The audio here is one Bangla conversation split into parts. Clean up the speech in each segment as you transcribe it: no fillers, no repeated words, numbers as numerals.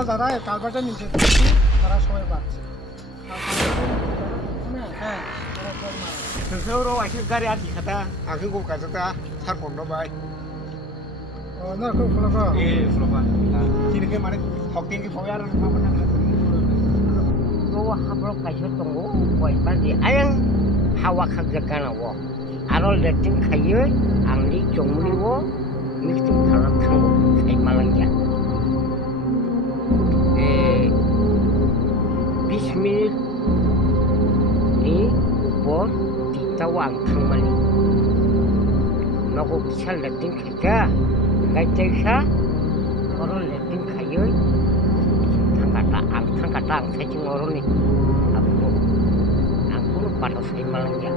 আমরা যারা কালভার্টের নিচে তারা সবাই পাচ্ছে হ্যাঁ नोंसोर आइथिं गारि आदि खाथा आंखौ गगा जाता सार बन्द बाय नरखौ फुलखौ ए फुलबा जिरके माने हकटिंनि फय आरो मा मा 너 하브로 가셨던 거 뭐이반지 아양 하와 각자가나고 아롤 레팅 가요 앙리 종물이고 미스팅 탈락하고 사이말랑야 에 비스밀 니 우버 디타와 앙탕말리 너고 살 레팅 가자 가이테샤 어롤 레팅 가요 angkata ang sa cingoro ni ang puro pato sa imalangya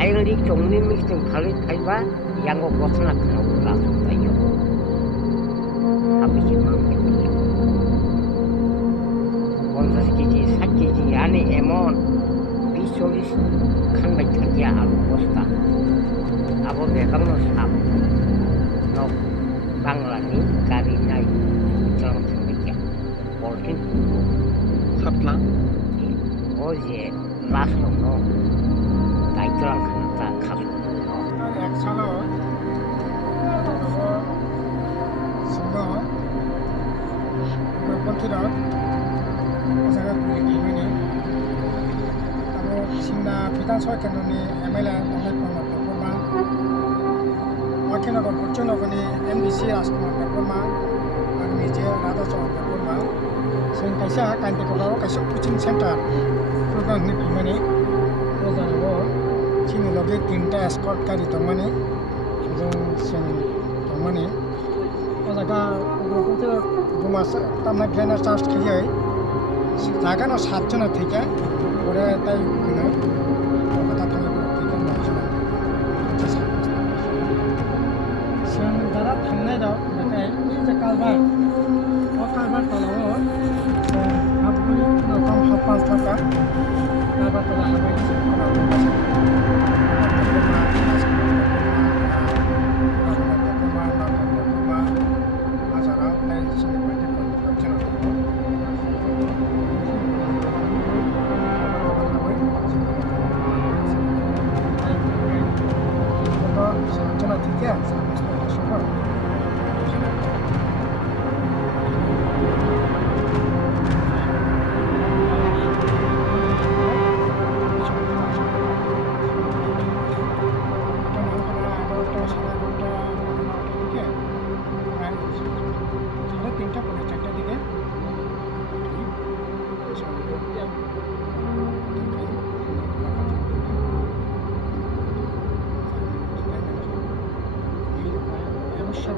ay li chong ni mix ng khalit khaiba yang go gosna khana ula so tayo habis mang ya 50 kg 60 kg yani emon 20 khan bai thakya alu bosta abo bekang no sap no bangla ni kari nai chong thakya bolkin 삽랑 어제 라스노 나이트랑 가나 가서 এক সালো singo kontirat jaga kuli gini abo sinna pitan soy kanoni MLA nomor performa wakina ko bochono kani MDC asma performa আর নিজে রাধা চন্দ্র performa जों खायसे कान्तिपुराव खायसे कोचिं सेन्टार प्रग्रामनि थांमाने मोजाङाव जोंनि लगे 3टा एस्कर्ट गारि दंमाने जों दंमाने जायगा उग्रपन्थी गुमास तामना ग्रेनार चार्ज खायो जायगानाव 7 जना थैका ओरे ताइ गनो कलकाता थांनाय थैका 9 जना जों दारा थांनाय दं नाथाय बे कालबार कालबार तलाव pas taka dapat telah habis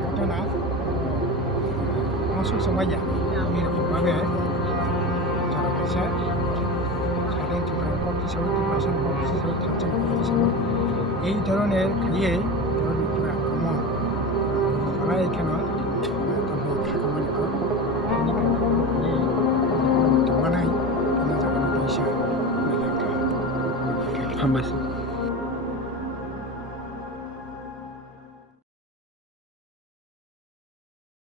ঘটনা masuk semuanya mirip babe cara bisa ada yang juga kopi sawo dipasan kopi sawo থাকছেন kopi sawo এই ধরনের খাইয়ে ধরনের কমন তারা এখানে তবে খাগমানি কো মানে না জায়গা পয়সা হামবাসি